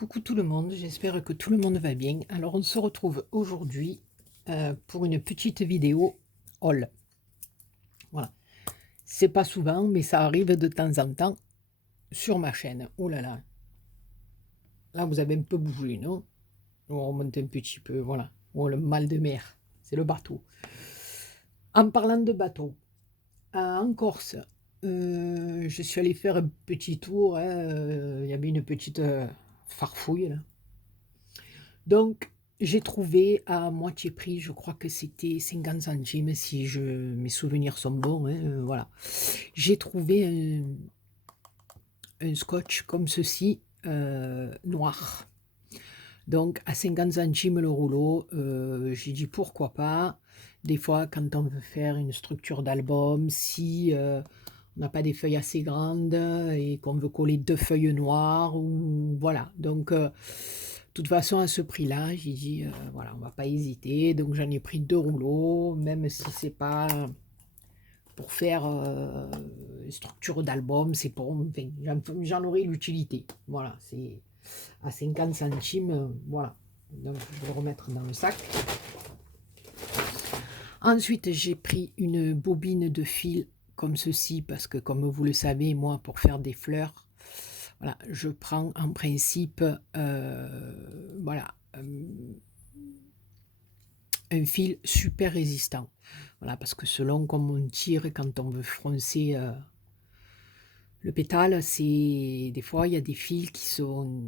Coucou tout le monde, j'espère que tout le monde va bien. Alors on se retrouve aujourd'hui pour une petite vidéo haul. Voilà, c'est pas souvent, mais ça arrive de temps en temps sur ma chaîne. Oh là là, là vous avez un peu bougé, non? On remonte un petit peu, voilà. Oh, le mal de mer, c'est le bateau. En parlant de bateau, en Corse, je suis allée faire un petit tour, hein, il y avait une petite farfouille là. Donc, j'ai trouvé à moitié prix, je crois que c'était 50 centimes si mes souvenirs sont bons, hein, voilà. J'ai trouvé un scotch comme ceci, noir. Donc à 50 centimes le rouleau, j'ai dit pourquoi pas. Des fois quand on veut faire une structure d'album, si, on n'a pas des feuilles assez grandes et qu'on veut coller 2 feuilles noires ou voilà. Donc de toute façon à ce prix-là, j'ai dit, voilà, on va pas hésiter. Donc j'en ai pris 2 rouleaux, même si c'est pas pour faire, une structure d'album, c'est pour enfin, j'en aurai l'utilité. Voilà, c'est à 50 centimes, voilà. Donc je vais le remettre dans le sac. Ensuite, j'ai pris une bobine de fil comme ceci, parce que comme vous le savez, moi, pour faire des fleurs, voilà, je prends en principe, voilà, un fil super résistant. Voilà, parce que selon comme on tire, quand on veut froncer le pétale, c'est des fois, il y a des fils qui sont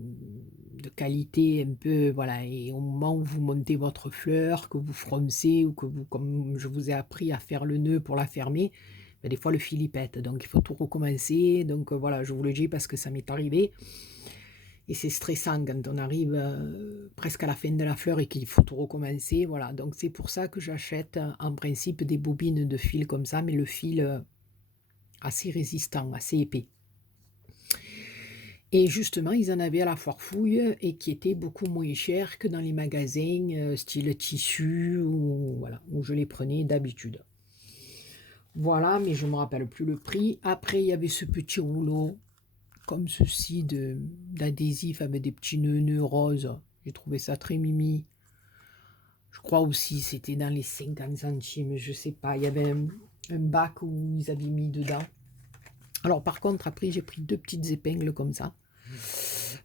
de qualité un peu, voilà, et au moment où vous montez votre fleur, que vous froncez ou que vous, comme je vous ai appris à faire le nœud pour la fermer, ben, des fois le fil il pète, donc il faut tout recommencer. Donc voilà, je vous le dis parce que ça m'est arrivé et c'est stressant quand on arrive presque à la fin de la fleur et qu'il faut tout recommencer. Voilà, donc c'est pour ça que j'achète en principe des bobines de fil comme ça, mais le fil assez résistant, assez épais. Et justement, ils en avaient à la foire fouille et qui était beaucoup moins cher que dans les magasins style tissu ou voilà, où je les prenais d'habitude. Voilà, mais je ne me rappelle plus le prix. Après, il y avait ce petit rouleau comme ceci d'adhésif avec des petits nœuds roses. J'ai trouvé ça très mimi. Je crois aussi c'était dans les 50 centimes, je sais pas. Il y avait un bac où ils avaient mis dedans. Alors par contre, après, j'ai pris 2 petites épingles comme ça.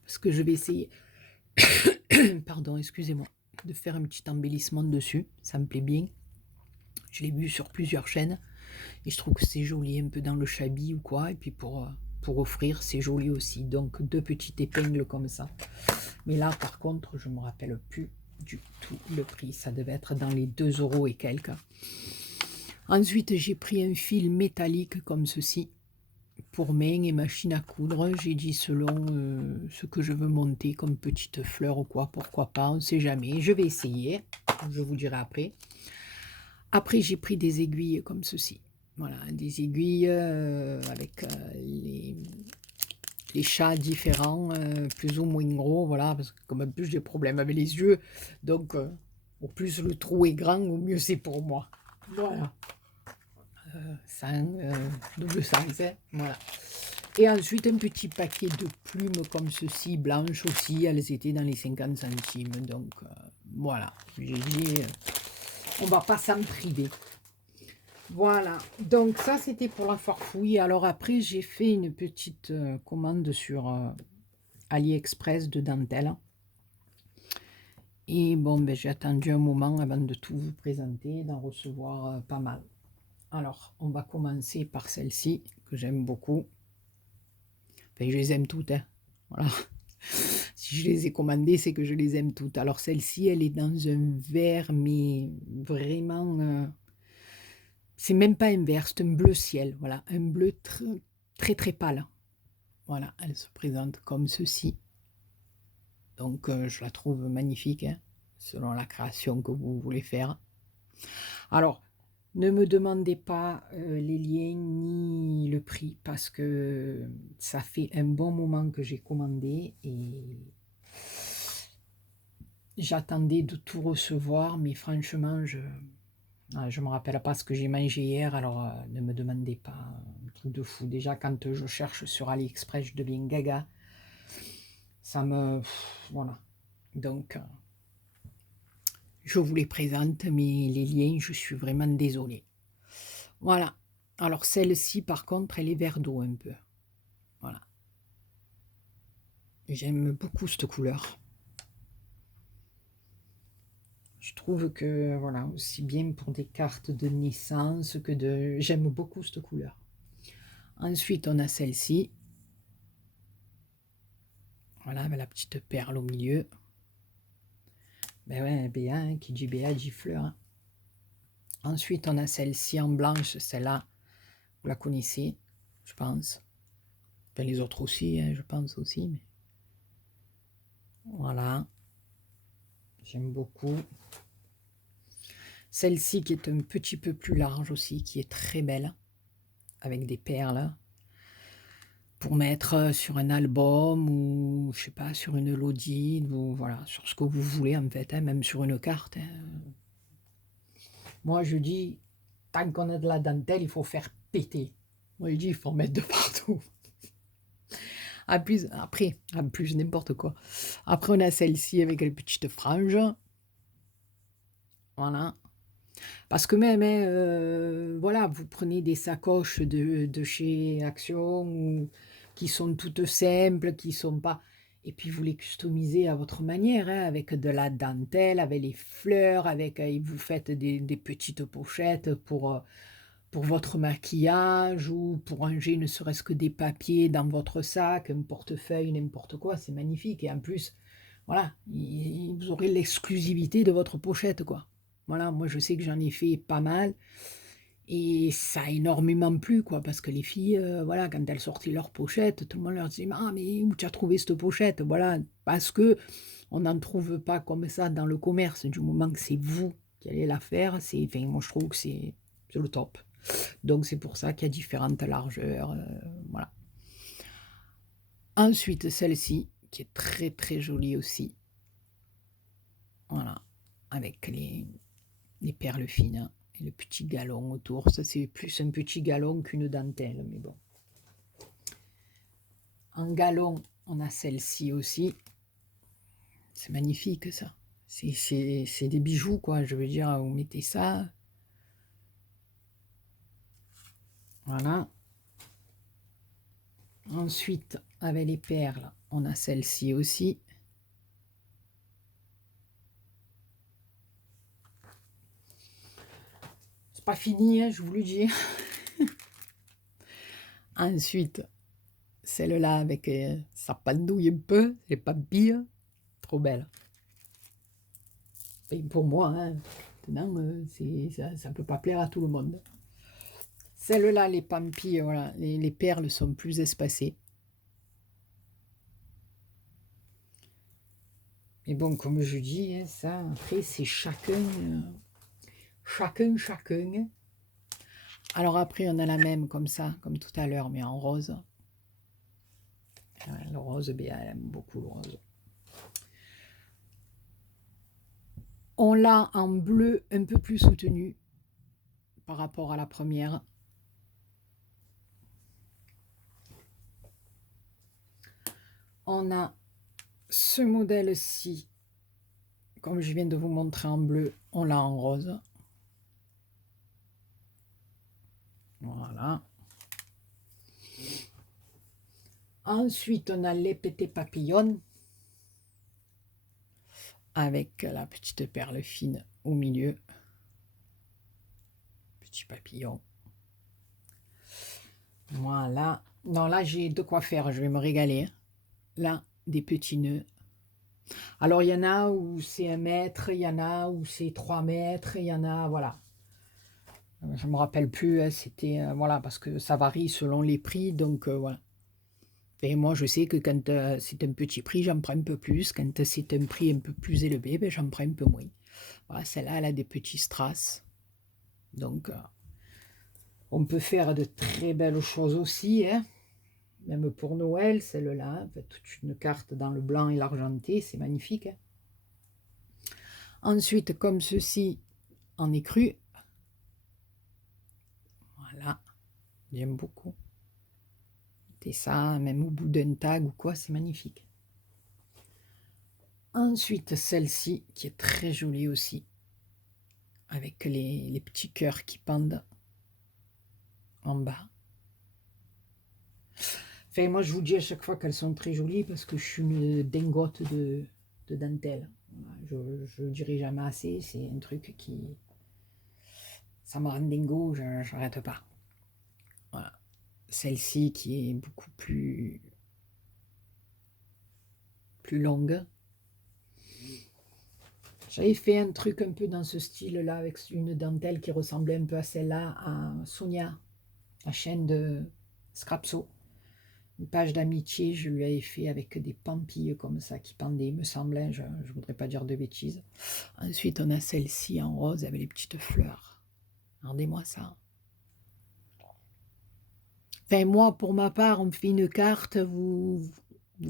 Parce que je vais essayer, pardon, excusez-moi, de faire un petit embellissement dessus. Ça me plaît bien. Je l'ai vu sur plusieurs chaînes. Et je trouve que c'est joli, un peu dans le chablis ou quoi. Et puis pour offrir, c'est joli aussi. Donc 2 petites épingles comme ça. Mais là, par contre, je ne me rappelle plus du tout le prix. Ça devait être dans les 2 € et quelques. Ensuite, j'ai pris un fil métallique comme ceci pour main et machine à coudre. J'ai dit selon ce que je veux monter comme petite fleur ou quoi, pourquoi pas, on ne sait jamais. Je vais essayer, je vous dirai après. Après, j'ai pris des aiguilles comme ceci. Voilà, des aiguilles avec les chats différents, plus ou moins gros, voilà, parce que comme en plus j'ai des problèmes avec les yeux, donc au plus le trou est grand, au mieux c'est pour moi. Voilà, double sens, hein, voilà. Et ensuite un petit paquet de plumes comme ceci, blanches aussi, elles étaient dans les 50 centimes, donc voilà, j'ai dit, on va pas s'en priver. Voilà, donc ça c'était pour la farfouille. Alors après j'ai fait une petite commande sur AliExpress de dentelle. Et bon, ben, j'ai attendu un moment avant de tout vous présenter, d'en recevoir pas mal. Alors, on va commencer par celle-ci, que j'aime beaucoup. Enfin, je les aime toutes, hein. Voilà. Si je les ai commandées, c'est que je les aime toutes. Alors, celle-ci, elle est dans un vert, mais vraiment... c'est même pas un vert, c'est un bleu ciel. Voilà, un bleu très, très pâle. Voilà, elle se présente comme ceci. Donc, je la trouve magnifique, hein, selon la création que vous voulez faire. Alors, ne me demandez pas les liens ni le prix parce que ça fait un bon moment que j'ai commandé et j'attendais de tout recevoir, mais franchement, je ne me rappelle pas ce que j'ai mangé hier, alors ne me demandez pas, un truc de fou. Déjà, quand je cherche sur AliExpress, je deviens gaga. Ça me... Voilà. Donc, je vous les présente, mais les liens, je suis vraiment désolée. Voilà. Alors, celle-ci, par contre, elle est vert d'eau un peu. Voilà. J'aime beaucoup cette couleur. Je trouve que, voilà, aussi bien pour des cartes de naissance que de... J'aime beaucoup cette couleur. Ensuite, on a celle-ci. Voilà, avec la petite perle au milieu. Ben ouais, BA, qui dit BA dit fleur. Hein. Ensuite, on a celle-ci en blanche. Celle-là, vous la connaissez, je pense. Enfin, les autres aussi, hein, je pense aussi. Mais... Voilà. J'aime beaucoup. Celle-ci qui est un petit peu plus large aussi, qui est très belle. Avec des perles. Pour mettre sur un album ou, je sais pas, sur une lodie, ou voilà, sur ce que vous voulez en fait, hein, même sur une carte. Hein. Moi, je dis, tant qu'on a de la dentelle, il faut faire péter. Moi, je dis, il faut en mettre de partout. En plus, n'importe quoi. Après, on a celle-ci avec les petites franges. Voilà. Parce que même, hein, voilà, vous prenez des sacoches de chez Action qui sont toutes simples, qui sont pas... Et puis vous les customisez à votre manière, hein, avec de la dentelle, avec les fleurs, avec vous faites des petites pochettes pour votre maquillage ou pour ranger ne serait-ce que des papiers dans votre sac, un portefeuille, n'importe quoi, c'est magnifique. Et en plus, voilà, vous aurez l'exclusivité de votre pochette, quoi. Voilà, moi je sais que j'en ai fait pas mal et ça a énormément plu, quoi, parce que les filles, voilà, quand elles sortaient leur pochette, tout le monde leur disait, ah, mais où tu as trouvé cette pochette? Voilà, parce que on n'en trouve pas comme ça dans le commerce, du moment que c'est vous qui allez la faire, c'est, enfin, moi je trouve que c'est le top. Donc c'est pour ça qu'il y a différentes largeurs, voilà. Ensuite, celle-ci, qui est très très jolie aussi, voilà, avec les perles fines et le petit galon autour. Ça, c'est plus un petit galon qu'une dentelle, mais bon. En galon, on a celle-ci aussi. C'est magnifique, ça. C'est des bijoux, quoi. Je veux dire, vous mettez ça. Voilà. Ensuite, avec les perles, on a celle-ci aussi. C'est pas fini, hein, je vous le dis. Ensuite, celle-là avec sa pendouille un peu, les papilles, trop belle. Et pour moi, hein, maintenant, ça ne peut pas plaire à tout le monde. Celle-là, les pampilles, voilà, les perles sont plus espacées. Mais bon, comme je dis, hein, ça, après, c'est chacun. Alors après, on a la même comme ça, comme tout à l'heure, mais en rose. Le rose, bien, elle aime beaucoup le rose. On l'a en bleu un peu plus soutenu par rapport à la première. On a ce modèle-ci, comme je viens de vous montrer en bleu, on l'a en rose. Voilà. Ensuite, on a les pétés papillons avec la petite perle fine au milieu. Petit papillon. Voilà. Non, là, j'ai de quoi faire. Je vais me régaler. Là, des petits nœuds. Alors, il y en a où c'est 1 mètre, il y en a où c'est 3 mètres, il y en a, voilà. Je ne me rappelle plus, hein, c'était, voilà, parce que ça varie selon les prix, donc voilà. Et moi, je sais que quand c'est un petit prix, j'en prends un peu plus. Quand c'est un prix un peu plus élevé, ben, j'en prends un peu moins. Voilà, celle-là, elle a des petits strass. Donc, on peut faire de très belles choses aussi, hein. Même pour Noël, celle-là, toute une carte dans le blanc et l'argenté, c'est magnifique. Hein. Ensuite, comme ceci en écru, voilà, j'aime beaucoup. Et ça, même au bout d'un tag ou quoi, c'est magnifique. Ensuite, celle-ci, qui est très jolie aussi, avec les petits cœurs qui pendent en bas. Enfin, moi, je vous dis à chaque fois qu'elles sont très jolies parce que je suis une dingote de dentelle. Je ne le dirai jamais assez, c'est un truc qui... Ça me rend dingo, je n'arrête pas. Voilà. Celle-ci qui est beaucoup plus longue. J'avais fait un truc un peu dans ce style-là avec une dentelle qui ressemblait un peu à celle-là à Sonia, la chaîne de Scrapso. Une page d'amitié, je lui avais fait avec des pampilles comme ça qui pendaient, me semblait, je ne voudrais pas dire de bêtises. Ensuite, on a celle-ci en rose avec les petites fleurs. Regardez-moi ça. Enfin, moi, pour ma part, on me fait une carte, vous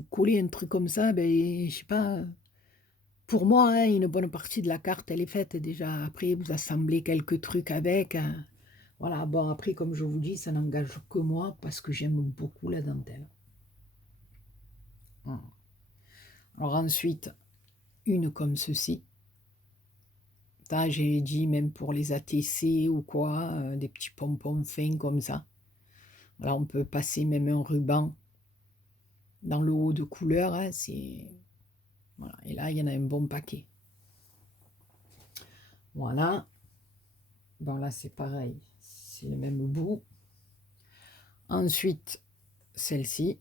collez un truc comme ça, ben, je sais pas. Pour moi, hein, une bonne partie de la carte, elle est faite déjà. Après, vous assemblez quelques trucs avec. Hein. Voilà, bon, après, comme je vous dis, ça n'engage que moi parce que j'aime beaucoup la dentelle. Alors ensuite, une comme ceci. J'ai dit même pour les ATC ou quoi, des petits pompons fins comme ça. Voilà, on peut passer même un ruban dans le haut de couleur. Hein, voilà. Et là, il y en a un bon paquet. Voilà. Bon, là, c'est pareil. C'est le même bout. Ensuite, celle-ci.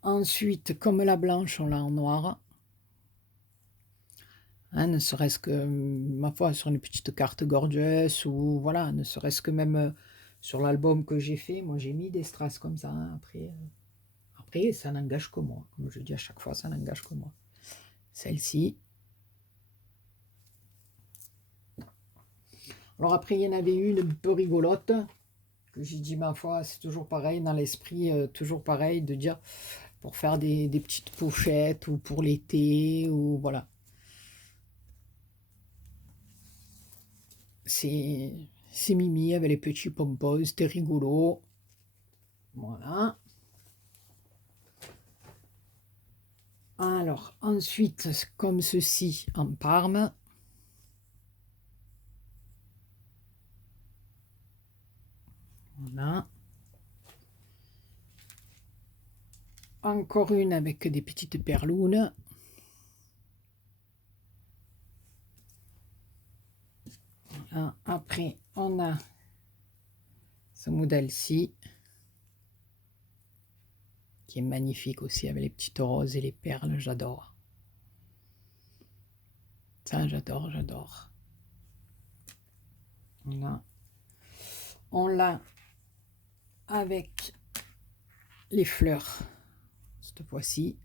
Ensuite, comme la blanche, on l'a en noir. Hein, ne serait-ce que, ma foi, sur une petite carte gorgeous ou voilà, ne serait-ce que même sur l'album que j'ai fait, moi j'ai mis des strass comme ça. Hein, après, ça n'engage que moi. Comme je dis à chaque fois, ça n'engage que moi. Celle-ci. Alors après, il y en avait une un peu rigolote, que j'ai dit, ma foi, c'est toujours pareil, dans l'esprit, toujours pareil, de dire, pour faire des petites pochettes, ou pour l'été, ou voilà. C'est Mimi avec les petits pompons, c'était rigolo. Voilà. Alors, ensuite, comme ceci, en parme. Voilà. Encore une avec des petites perlounes. Voilà. Après, on a ce modèle-ci, qui est magnifique aussi, avec les petites roses et les perles, j'adore. Ça, j'adore, j'adore. Voilà. On l'a avec les fleurs, cette fois-ci.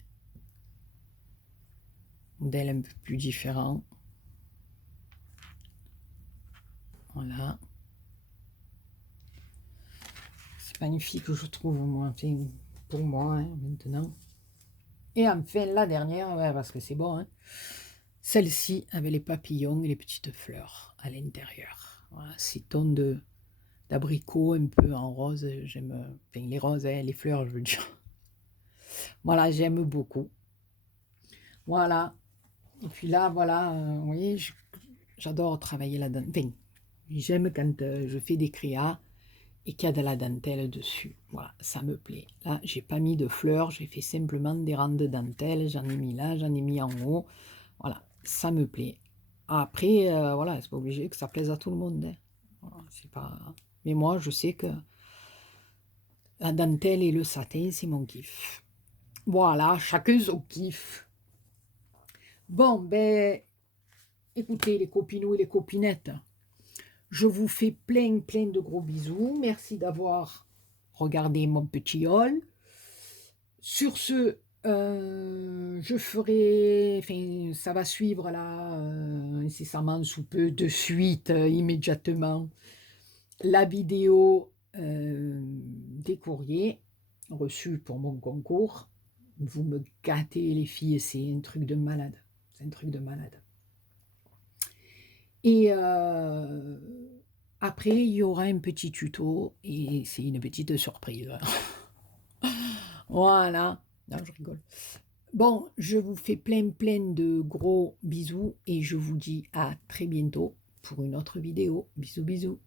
Modèle un peu plus différent. Voilà. C'est magnifique, je trouve, moi, pour moi, hein, maintenant. Et enfin, la dernière, ouais, parce que c'est bon, hein, celle-ci avec les papillons et les petites fleurs à l'intérieur. Voilà, ces tons d'abricot un peu en rose, j'aime, enfin les roses, hein, les fleurs, je veux dire. Voilà, j'aime beaucoup. Voilà. Et puis là, voilà, vous voyez, j'adore travailler la dentelle. Enfin, j'aime quand je fais des créas et qu'il y a de la dentelle dessus. Voilà, ça me plaît. Là, j'ai pas mis de fleurs, j'ai fait simplement des rangs de dentelle. J'en ai mis là, j'en ai mis en haut. Voilà, ça me plaît. Après, voilà, c'est pas obligé que ça plaise à tout le monde. Hein. Voilà, c'est pas... Mais moi, je sais que la dentelle et le satin, c'est mon kiff. Voilà, chacun son kiff. Bon, ben, écoutez, les copinous et les copinettes, je vous fais plein, plein de gros bisous. Merci d'avoir regardé mon petit haul. Sur ce, je ferai, enfin, ça va suivre là, incessamment sous peu, de suite, immédiatement, la vidéo des courriers reçus pour mon concours. Vous me gâtez les filles, c'est un truc de malade. C'est un truc de malade. Et après, il y aura un petit tuto et c'est une petite surprise. Voilà. Non, je rigole. Bon, je vous fais plein de gros bisous et je vous dis à très bientôt pour une autre vidéo. Bisous, bisous.